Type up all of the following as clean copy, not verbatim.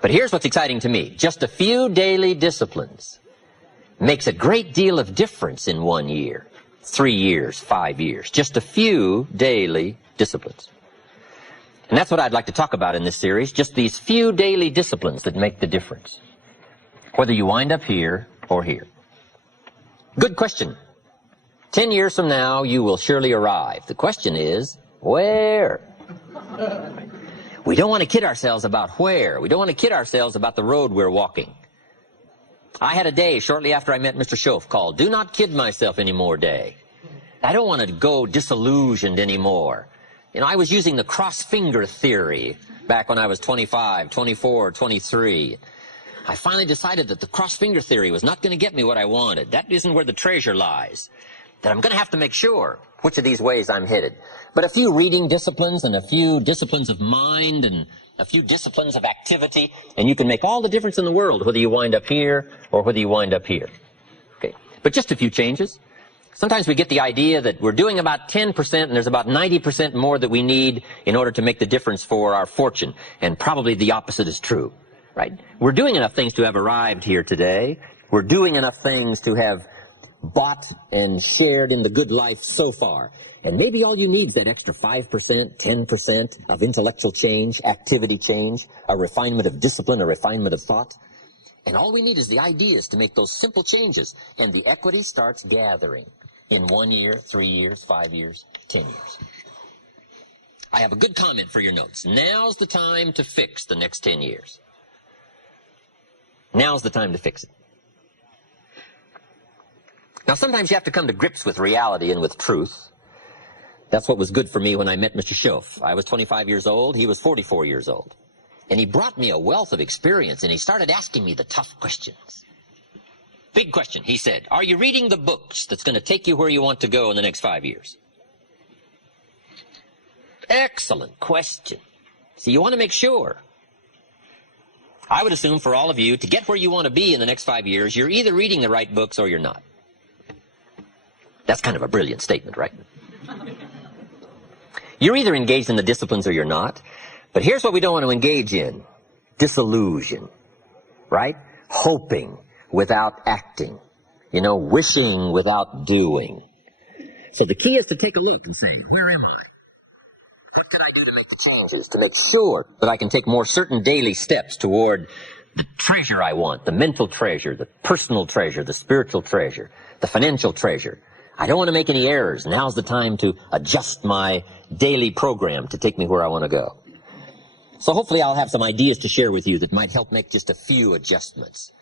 But here's what's exciting to me. Just a few daily disciplines makes a great deal of difference in 1 year, 3 years, 5 years. Just a few daily disciplines. And that's what I'd like to talk about in this series, just these few daily disciplines that make the difference, whether you wind up here or here. Good question. 10 years from now, you will surely arrive. The question is, where? We don't want to kid ourselves about where. We don't want to kid ourselves about the road we're walking. I had a day shortly after I met Mr. Schoaf called "Do Not Kid Myself Anymore" day. I don't want to go disillusioned anymore. You know, I was using the cross-finger theory back when I was 25, 24, 23. I finally decided that the cross-finger theory was not going to get me what I wanted. That isn't where the treasure lies. That I'm going to have to make sure which of these ways I'm headed. But a few reading disciplines and a few disciplines of mind and a few disciplines of activity, and you can make all the difference in the world whether you wind up here or whether you wind up here. Okay. But just a few changes. Sometimes we get the idea that we're doing about 10% and there's about 90% more that we need in order to make the difference for our fortune. And probably the opposite is true, right? We're doing enough things to have arrived here today. We're doing enough things to have bought and shared in the good life so far. And maybe all you need is that extra 5%, 10% of intellectual change, activity change, a refinement of discipline, a refinement of thought. And all we need is the ideas to make those simple changes. And the equity starts gathering in 1 year, 3 years, 5 years, 10 years. I have a good comment for your notes. Now's the time to fix the next 10 years. Now's the time to fix it. Now, sometimes you have to come to grips with reality and with truth. That's what was good for me when I met Mr. Schoaf. I was 25 years old. He was 44 years old. And he brought me a wealth of experience, and he started asking me the tough questions. Big question, he said. Are you reading the books that's going to take you where you want to go in the next 5 years? Excellent question. See, you want to make sure. I would assume for all of you, to get where you want to be in the next 5 years, you're either reading the right books or you're not. That's kind of a brilliant statement, right? You're either engaged in the disciplines or you're not. But here's what we don't want to engage in. Disillusion, right? Hoping without acting. You know, wishing without doing. So the key is to take a look and say, where am I? What can I do to make the changes, to make sure that I can take more certain daily steps toward the treasure I want, the mental treasure, the personal treasure, the spiritual treasure, the financial treasure. I don't want to make any errors. Now's the time to adjust my daily program to take me where I want to go. So hopefully I'll have some ideas to share with you that might help make just a few adjustments.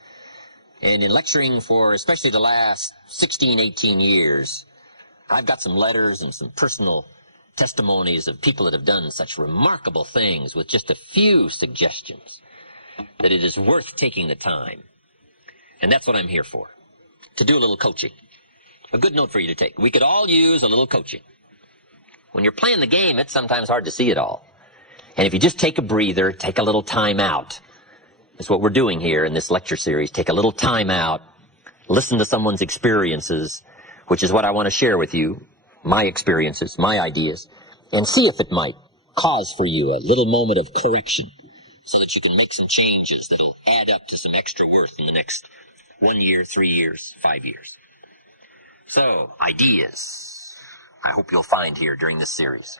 And in lecturing for especially the last 16, 18 years, I've got some letters and some personal testimonies of people that have done such remarkable things with just a few suggestions that it is worth taking the time. And that's what I'm here for, to do a little coaching. A good note for you to take. We could all use a little coaching. When you're playing the game, it's sometimes hard to see it all. And if you just take a breather, take a little time out. That's what we're doing here in this lecture series. Take a little time out, listen to someone's experiences, which is what I want to share with you, my experiences, my ideas, and see if it might cause for you a little moment of correction so that you can make some changes that'll add up to some extra worth in the next 1 year, 3 years, 5 years. So, ideas, I hope you'll find here during this series.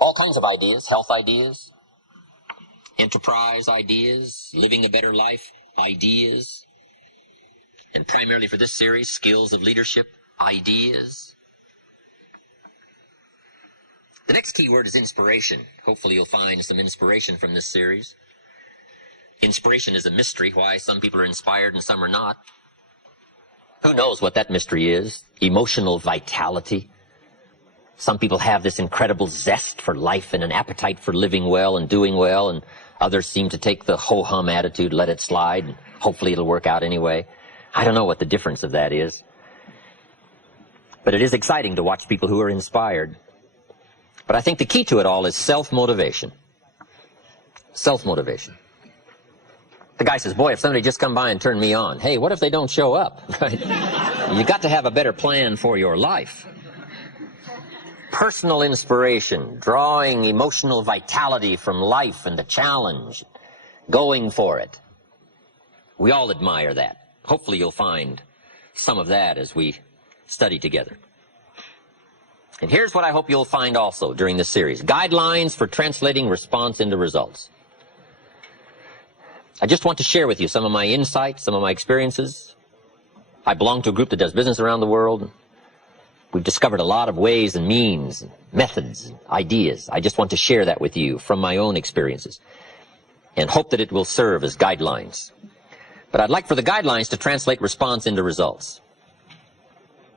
All kinds of ideas, health ideas, enterprise ideas, living a better life ideas, and primarily for this series, skills of leadership ideas. The next key word is inspiration. Hopefully you'll find some inspiration from this series. Inspiration is a mystery, why some people are inspired and some are not. Who knows what that mystery is? Emotional vitality. Some people have this incredible zest for life and an appetite for living well and doing well, and others seem to take the ho-hum attitude, let it slide, and hopefully it'll work out anyway. I don't know what the difference of that is. But it is exciting to watch people who are inspired. But I think the key to it all is self-motivation. Self-motivation. The guy says, boy, if somebody just come by and turn me on, hey, what if they don't show up? Right? You got to have a better plan for your life. Personal inspiration, drawing emotional vitality from life and the challenge, going for it. We all admire that. Hopefully you'll find some of that as we study together. And here's what I hope you'll find also during this series: guidelines for translating response into results. I just want to share with you some of my insights, some of my experiences. I belong to a group that does business around the world. We've discovered a lot of ways and means, and methods, and ideas. I just want to share that with you from my own experiences and hope that it will serve as guidelines. But I'd like for the guidelines to translate response into results.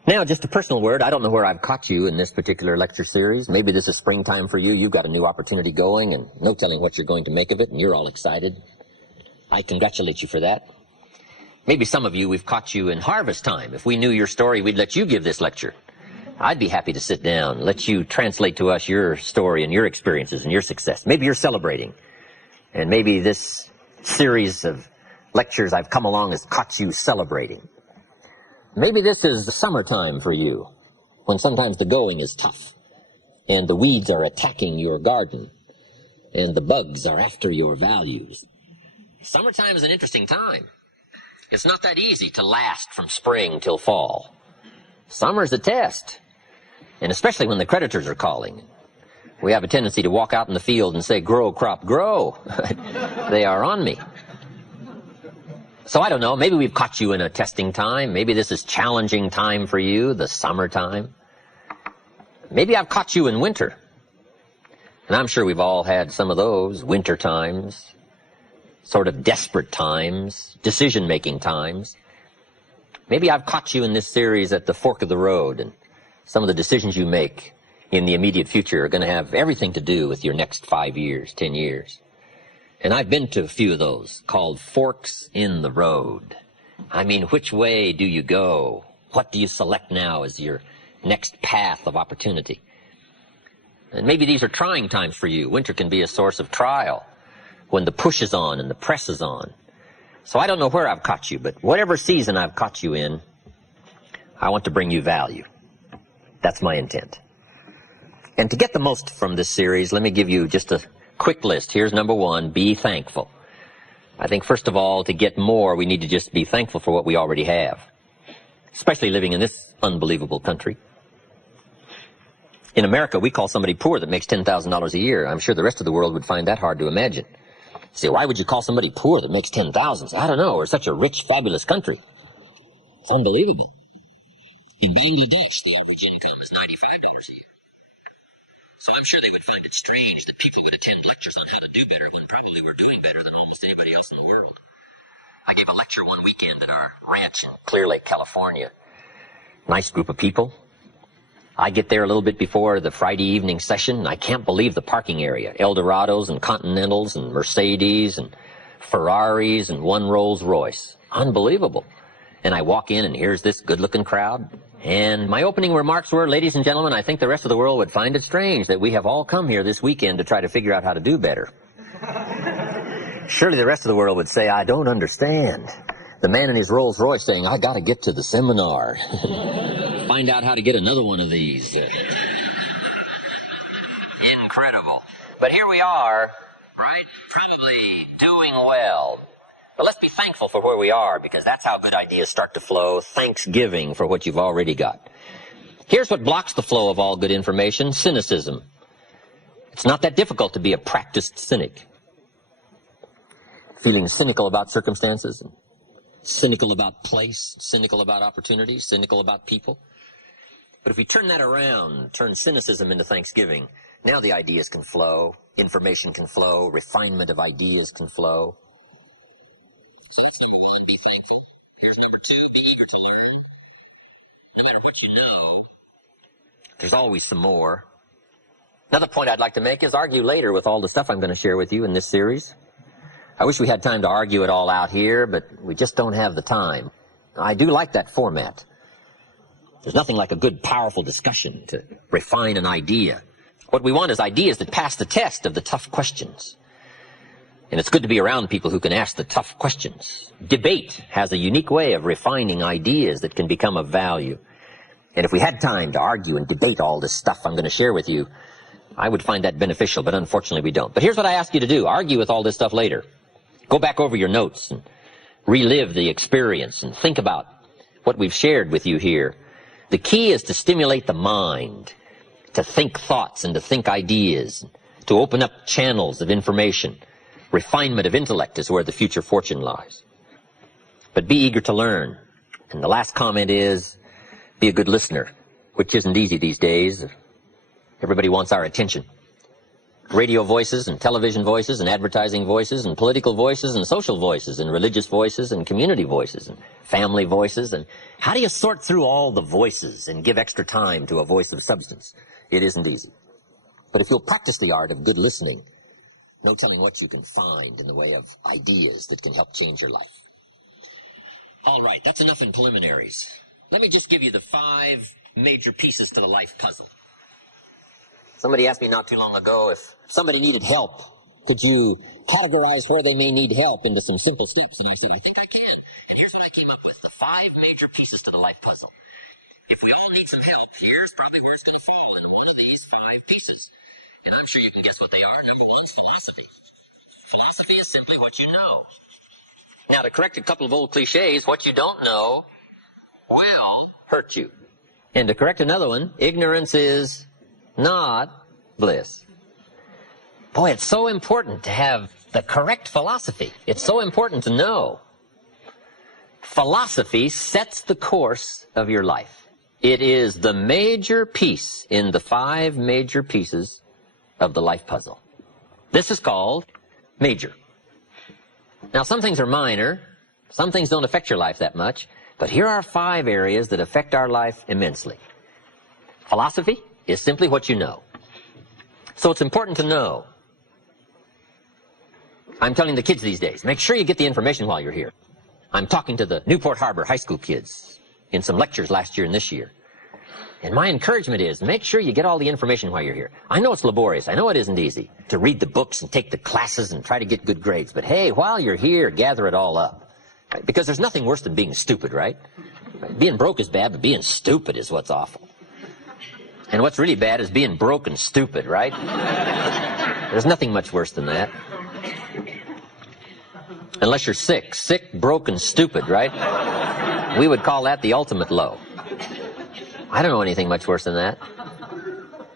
Now, just a personal word. I don't know where I've caught you in this particular lecture series. Maybe this is springtime for you. You've got a new opportunity going and no telling what you're going to make of it, and you're all excited. I congratulate you for that. Maybe some of you, we've caught you in harvest time. If we knew your story, we'd let you give this lecture. I'd be happy to sit down, let you translate to us your story and your experiences and your success. Maybe you're celebrating, and maybe this series of lectures I've come along has caught you celebrating. Maybe this is the summertime for you, when sometimes the going is tough, and the weeds are attacking your garden, and the bugs are after your values. Summertime is an interesting time. It's not that easy to last from spring till fall. Summer's a test, and especially when the creditors are calling. We have a tendency to walk out in the field and say, "Grow, crop, grow." They are on me. So I don't know, maybe we've caught you in a testing time. Maybe this is challenging time for you, the summertime. Maybe I've caught you in winter. And I'm sure we've all had some of those winter times, sort of desperate times, decision-making times. Maybe I've caught you in this series at the fork of the road, and some of the decisions you make in the immediate future are going to have everything to do with your next 5 years, 10 years. And I've been to a few of those, called forks in the road. I mean, which way do you go? What do you select now as your next path of opportunity? And maybe these are trying times for you. Winter can be a source of trial, when the push is on and the press is on. So I don't know where I've caught you, but whatever season I've caught you in, I want to bring you value. That's my intent. And to get the most from this series, let me give you just a quick list. Here's number one: be thankful. I think, first of all, to get more, we need to just be thankful for what we already have, especially living in this unbelievable country. In America, we call somebody poor that makes $10,000 a year. I'm sure the rest of the world would find that hard to imagine. Say, why would you call somebody poor that makes $10,000? I don't know. We're such a rich, fabulous country. It's unbelievable. In Bangladesh, the average income is $95 a year. So I'm sure they would find it strange that people would attend lectures on how to do better when probably we're doing better than almost anybody else in the world. I gave a lecture one weekend at our ranch in Clear Lake, California. Nice group of people. I get there a little bit before the Friday evening session, and I can't believe the parking area. Eldorados and Continentals and Mercedes and Ferraris and one Rolls Royce. Unbelievable. And I walk in, and here's this good-looking crowd. And my opening remarks were, ladies and gentlemen, I think the rest of the world would find it strange that we have all come here this weekend to try to figure out how to do better. Surely the rest of the world would say, I don't understand. The man in his Rolls Royce saying, I got to get to the seminar. Find out how to get another one of these. Incredible. But here we are, right? Probably doing well. But let's be thankful for where we are, because that's how good ideas start to flow. Thanksgiving for what you've already got. Here's what blocks the flow of all good information: cynicism. It's not that difficult to be a practiced cynic. Feeling cynical about circumstances, cynical about place, cynical about opportunities, cynical about people. But if we turn that around, turn cynicism into thanksgiving, now the ideas can flow, information can flow, refinement of ideas can flow. So that's number one, be thankful. Here's number two, be eager to learn. No matter what you know, there's always some more. Another point I'd like to make is argue later with all the stuff I'm going to share with you in this series. I wish we had time to argue it all out here, but we just don't have the time. I do like that format. There's nothing like a good, powerful discussion to refine an idea. What we want is ideas that pass the test of the tough questions. And it's good to be around people who can ask the tough questions. Debate has a unique way of refining ideas that can become of value. And if we had time to argue and debate all this stuff I'm going to share with you, I would find that beneficial, but unfortunately we don't. But here's what I ask you to do. Argue with all this stuff later. Go back over your notes and relive the experience and think about what we've shared with you here. The key is to stimulate the mind, to think thoughts and to think ideas, to open up channels of information. Refinement of intellect is where the future fortune lies. But be eager to learn. And the last comment is, be a good listener, which isn't easy these days. Everybody wants our attention. Radio voices and television voices and advertising voices and political voices and social voices and religious voices and community voices and family voices. And how do you sort through all the voices and give extra time to a voice of substance? It isn't easy. But if you'll practice the art of good listening, no telling what you can find in the way of ideas that can help change your life. All right, that's enough in preliminaries. Let me just give you the 5 major pieces to the life puzzle. Somebody asked me not too long ago if somebody needed help, could you categorize where they may need help into some simple steps? And I said, I think I can. And here's what I came up with, the 5 major pieces to the life puzzle. If we all need some help, here's probably where it's going to fall in one of these 5 pieces. And I'm sure you can guess what they are. Number 1 is philosophy. Philosophy is simply what you know. Now, to correct a couple of old cliches, what you don't know will hurt you. And to correct another one, ignorance is not bliss. Boy, it's so important to have the correct philosophy. It's so important to know. Philosophy sets the course of your life. It is the major piece in the 5 major pieces of the life puzzle. This is called major. Now, some things are minor. Some things don't affect your life that much. But here are 5 areas that affect our life immensely. Philosophy is simply what you know. So it's important to know. I'm telling the kids these days, make sure you get the information while you're here. I'm talking to the Newport Harbor high school kids in some lectures last year and this year. And my encouragement is, make sure you get all the information while you're here. I know it's laborious. I know it isn't easy to read the books and take the classes and try to get good grades. But hey, while you're here, gather it all up. Right? Because there's nothing worse than being stupid, right? Being broke is bad, but being stupid is what's awful. And what's really bad is being broke and stupid, right? There's nothing much worse than that. Unless you're sick. Sick, broke, and stupid, right? We would call that the ultimate low. I don't know anything much worse than that.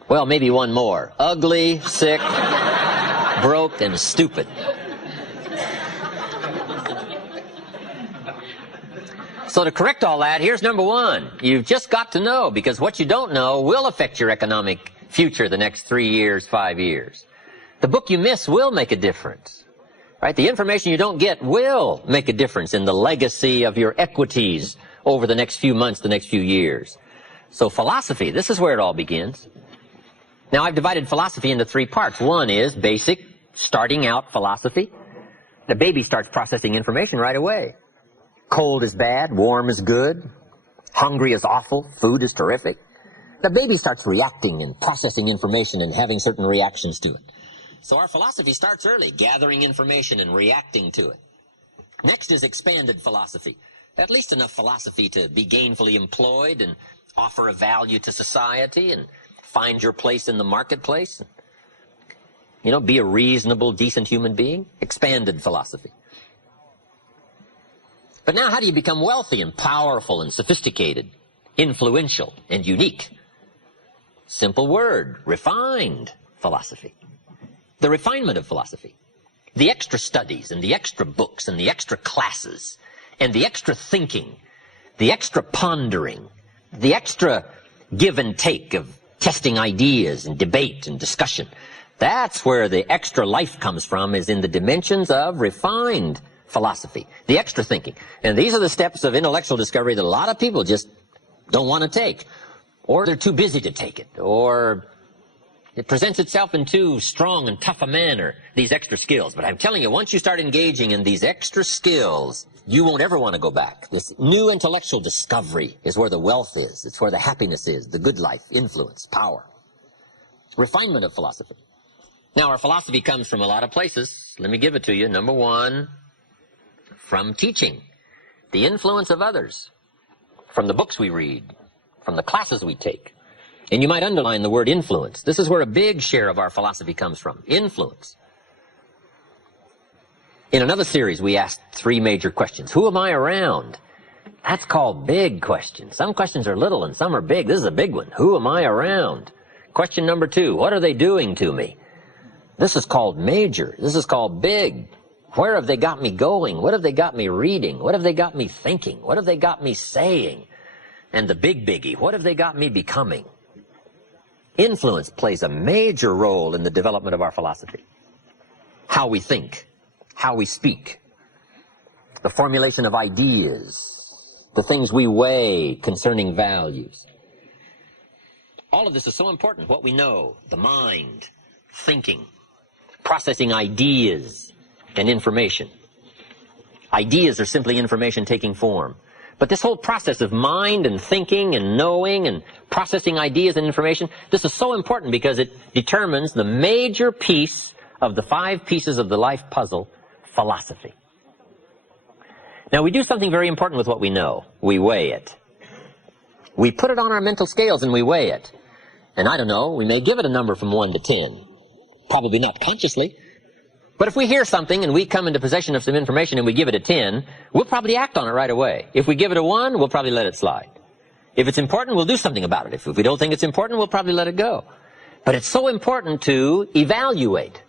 Well, maybe one more. Ugly, sick, broke, and stupid. So to correct all that, here's number 1. You've just got to know, because what you don't know will affect your economic future the next 3 years, 5 years. The book you miss will make a difference. Right? The information you don't get will make a difference in the legacy of your equities over the next few months, the next few years. So philosophy, this is where it all begins. Now, I've divided philosophy into 3 parts. 1 is basic, starting out philosophy. The baby starts processing information right away. Cold is bad, warm is good, hungry is awful, food is terrific. The baby starts reacting and processing information and having certain reactions to it. So our philosophy starts early, gathering information and reacting to it. Next is expanded philosophy. At least enough philosophy to be gainfully employed and offer a value to society and find your place in the marketplace. You know, be a reasonable, decent human being. Expanded philosophy. But now how do you become wealthy and powerful and sophisticated, influential and unique? Simple word, refined philosophy. The refinement of philosophy. The extra studies and the extra books and the extra classes and the extra thinking, the extra pondering, the extra give and take of testing ideas and debate and discussion. That's where the extra life comes from, is in the dimensions of refined philosophy, the extra thinking. And these are the steps of intellectual discovery that a lot of people just don't want to take, or they're too busy to take it, or it presents itself in too strong and tough a manner, these extra skills. But I'm telling you, once you start engaging in these extra skills, you won't ever want to go back. This new intellectual discovery is where the wealth is. It's where the happiness is, the good life, influence, power. Refinement of philosophy. Now, our philosophy comes from a lot of places. Let me give it to you. Number 1, from teaching, the influence of others, from the books we read, from the classes we take. And you might underline the word influence. This is where a big share of our philosophy comes from. Influence. In another series, we asked 3 major questions. Who am I around? That's called big questions. Some questions are little and some are big. This is a big one. Who am I around? Question number 2, what are they doing to me? This is called major. This is called big. Where have they got me going? What have they got me reading? What have they got me thinking? What have they got me saying? And the big biggie, what have they got me becoming? Influence plays a major role in the development of our philosophy. How we think, how we speak, the formulation of ideas, the things we weigh concerning values. All of this is so important. What we know, the mind, thinking, processing ideas and information. Ideas are simply information taking form. But this whole process of mind and thinking and knowing and processing ideas and information, this is so important because it determines the major piece of the 5 pieces of the life puzzle, philosophy. Now, we do something very important with what we know. We weigh it. We put it on our mental scales and we weigh it. And I don't know, we may give it a number from 1 to 10. Probably not consciously. But if we hear something and we come into possession of some information and we give it a 10, we'll probably act on it right away. If we give it a 1, we'll probably let it slide. If it's important, we'll do something about it. If we don't think it's important, we'll probably let it go. But it's so important to evaluate.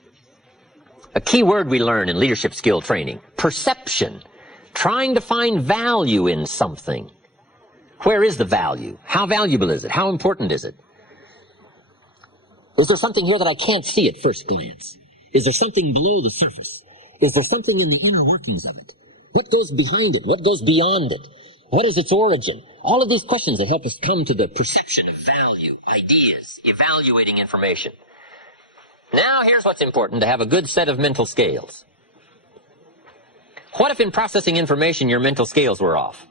A key word we learn in leadership skill training, perception. Trying to find value in something. Where is the value? How valuable is it? How important is it? Is there something here that I can't see at first glance? Is there something below the surface? Is there something in the inner workings of it? What goes behind it? What goes beyond it? What is its origin? All of these questions that help us come to the perception of value, ideas, evaluating information. Now here's what's important, to have a good set of mental scales. What if in processing information your mental scales were off?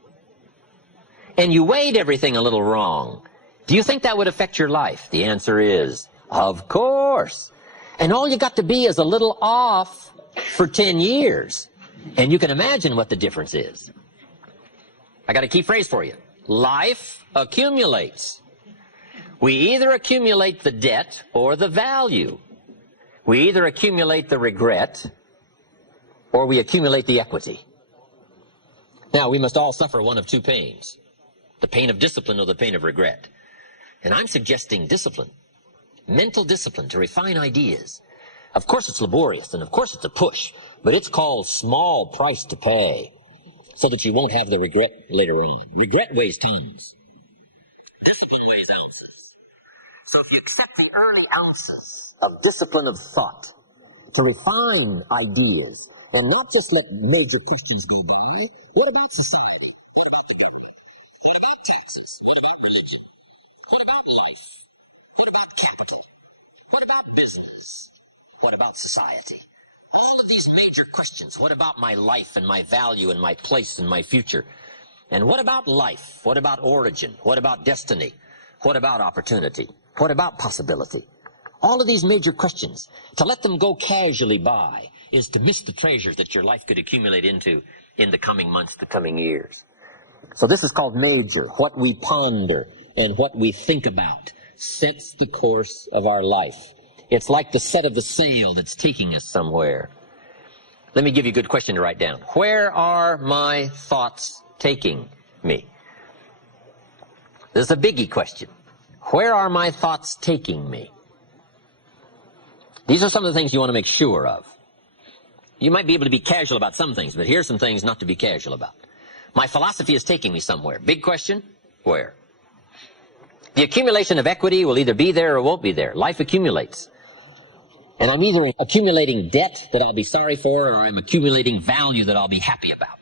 And you weighed everything a little wrong? Do you think that would affect your life? The answer is, of course. And all you got to be is a little off for 10 years. And you can imagine what the difference is. I got a key phrase for you. Life accumulates. We either accumulate the debt or the value. We either accumulate the regret or we accumulate the equity. Now, we must all suffer one of 2 pains. The pain of discipline or the pain of regret. And I'm suggesting discipline. Mental discipline to refine ideas. Of course it's laborious and of course it's a push, but it's called small price to pay so that you won't have the regret later on. Regret weighs tons. Discipline weighs ounces. So if you accept the early ounces of discipline of thought to refine ideas and not just let major questions go by, what about society? What about the government? What about taxes? What about religion? What about life? What about capital? What about business? What about society? All of these major questions. What about my life and my value and my place and my future? And what about life? What about origin? What about destiny? What about opportunity? What about possibility? All of these major questions, to let them go casually by is to miss the treasures that your life could accumulate into in the coming months, the coming years. So this is called major. What we ponder and what we think about sets the course of our life. It's like the set of the sail that's taking us somewhere. Let me give you a good question to write down. Where are my thoughts taking me? This is a biggie question. Where are my thoughts taking me? These are some of the things you want to make sure of. You might be able to be casual about some things, but here's some things not to be casual about. My philosophy is taking me somewhere. Big question, where? The accumulation of equity will either be there or won't be there. Life accumulates. And I'm either accumulating debt that I'll be sorry for, or I'm accumulating value that I'll be happy about.